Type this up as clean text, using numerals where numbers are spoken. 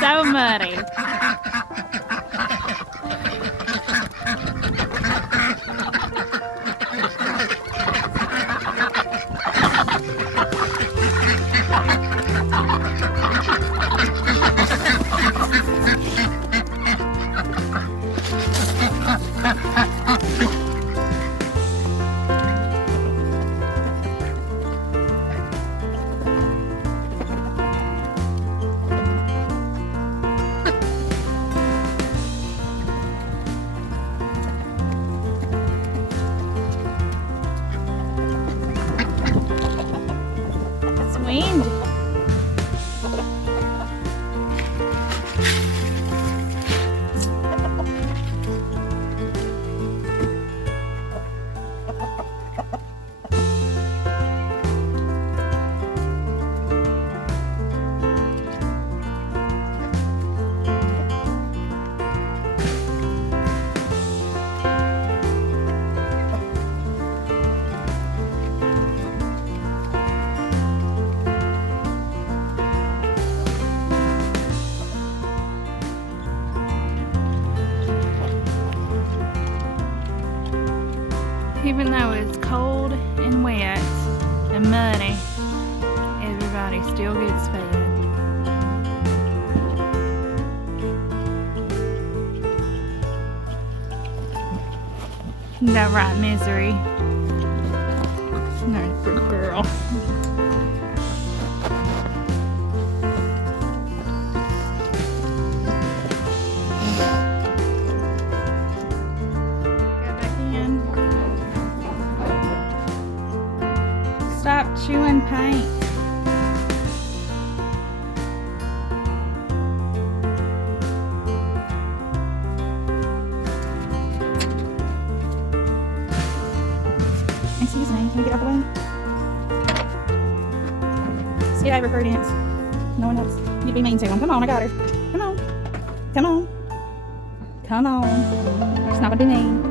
so muddy. It's wind. Even though it's cold and wet and muddy, everybody still gets fed. Isn't that right, Misery? No, good girl. Go back in. Stop chewing paint. Excuse me, can you get out of the way? Skid over, Prudence. No one else. You'd be mean to him. Come on, I got her. Come on. Come on. Come on. She's not gonna be mean.